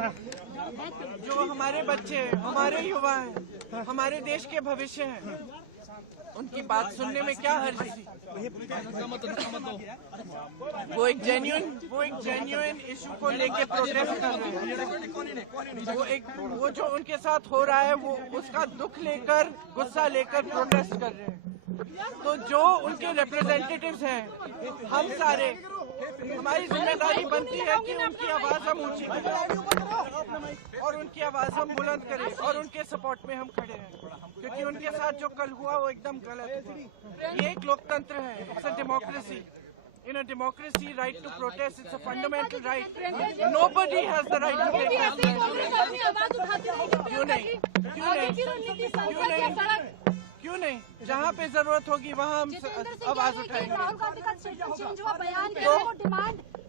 जो हमारे बच्चे, हमारे युवा हैं, हमारे देश के भविष्य हैं, उनकी बात सुनने में क्या हर्ज थी। वो एक जेन्युइन इशू को लेके प्रोटेस्ट कर रहे हैं। वो जो उनके साथ हो रहा है वो उसका दुख लेकर, गुस्सा लेकर प्रोटेस्ट कर रहे हैं। तो जो उनके रिप्रेजेंटेटिव्स हैं, हम सारे, हमारी जिम्मेदारी बनती है कि उनकी आवाज हम ऊंची करें और उनकी आवाज हम बुलंद करें और उनके सपोर्ट में हम खड़े हैं, क्योंकि उनके साथ जो कल हुआ वो एकदम गलत है। ये एक लोकतंत्र है, it's a democracy. In a democracy, right to protest, it's a fundamental right. Nobody has the right to protest. क्यों नहीं? जहाँ पे जरूरत होगी वहाँ हम आवाज उठाएंगे। राहुल गांधी का चेंज हुआ बयान किया, वो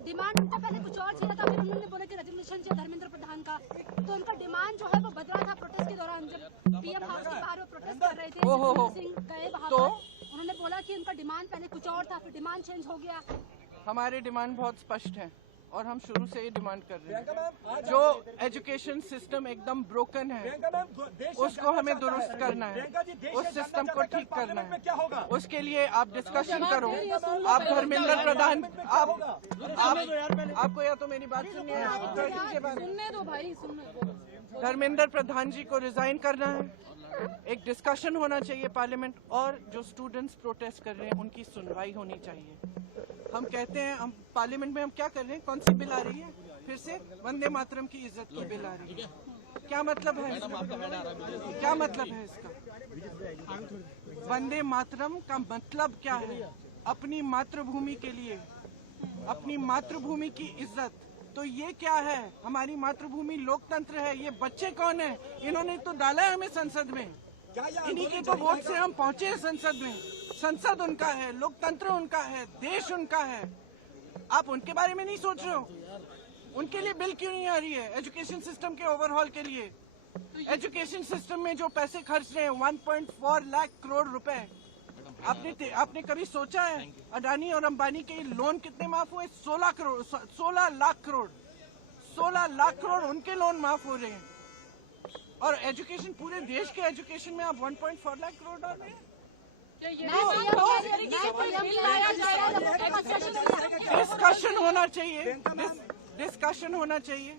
डिमांड उनका पहले कुछ और चाहिए था, फिर उन्होंने बोला कि रेजोल्यूशन चाहिए धर्मेंद्र प्रधान का, तो उनका डिमांड जो है वो बदला था प्रोटेस्ट के दौरान। जब पीएम हाउस के बाहर वो प्रोटेस्ट कर रहे थे, सिंह गए वहाँ पर, उन्होंने बोला कि उनका डिमांड पहले कुछ और था, फिर डिमांड चेंज हो गया। हमारे डिमांड बहुत स्पष्ट है और हम शुरू से ये डिमांड कर रहे हैं। जो एजुकेशन सिस्टम एकदम ब्रोकन है उसको हमें दुरुस्त करना है, उस सिस्टम को ठीक करना है। उसके लिए आप डिस्कशन करो। आप धर्मेंद्र प्रधान, आपको या तो मेरी बात सुननी है, आप सुनने दो भाई, धर्मेंद्र प्रधान जी को रिजाइन करना है, एक डिस्कशन होना चाहिए पार्लियामेंट, और जो स्टूडेंट्स प्रोटेस्ट कर रहे हैं उनकी सुनवाई होनी चाहिए। हम कहते हैं, हम पार्लियामेंट में हम क्या कर रहे हैं, कौन सी बिल आ रही है, फिर से वंदे मातरम की इज्जत की बिल आ रही है। क्या मतलब है इसका? क्या मतलब है इसका? वंदे मातरम का मतलब क्या है? अपनी मातृभूमि के लिए, अपनी मातृभूमि की इज्जत। तो ये क्या है? हमारी मातृभूमि लोकतंत्र है। ये बच्चे कौन है? इन्होंने तो डाला है हमें संसद में, इन्हीं के तो वोट से हम पहुंचे हैं संसद में। संसद उनका है, लोकतंत्र उनका है, देश उनका है। आप उनके बारे में नहीं सोच रहे हो? उनके लिए बिल क्यों नहीं आ रही है? एजुकेशन सिस्टम के ओवरहॉल के लिए, एजुकेशन सिस्टम में जो पैसे खर्च रहे हैं 1.4 लाख करोड़ रुपए, आपने कभी सोचा है अडानी और अंबानी के लोन कितने माफ हुए? 16 लाख करोड़ उनके लोन माफ हो रहे हैं। और एजुकेशन, पूरे देश के एजुकेशन में आप 1.4 लाख करोड़ डाल रहे हैं। डिस्कशन होना चाहिए।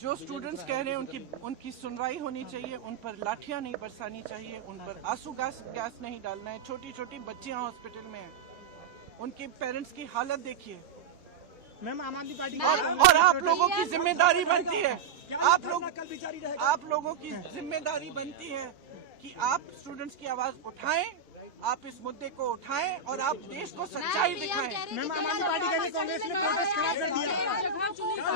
जो स्टूडेंट्स कह रहे हैं उनकी सुनवाई होनी चाहिए, उन पर लाठियां नहीं बरसानी चाहिए, उन पर आंसू गैस नहीं डालना है। छोटी छोटी बच्चियां हॉस्पिटल में हैं, उनके पेरेंट्स की हालत देखिए। मैम, आम आदमी पार्टी और आप लोगों की जिम्मेदारी बनती है, आप लोगों की जिम्मेदारी बनती है कि आप स्टूडेंट्स की आवाज उठाएं, आप इस मुद्दे को उठाएं और आप देश को सच्चाई दिखाएं। मैम, आम आदमी पार्टी के लिए कांग्रेस ने प्रोटेस्ट खड़ा कर दिया।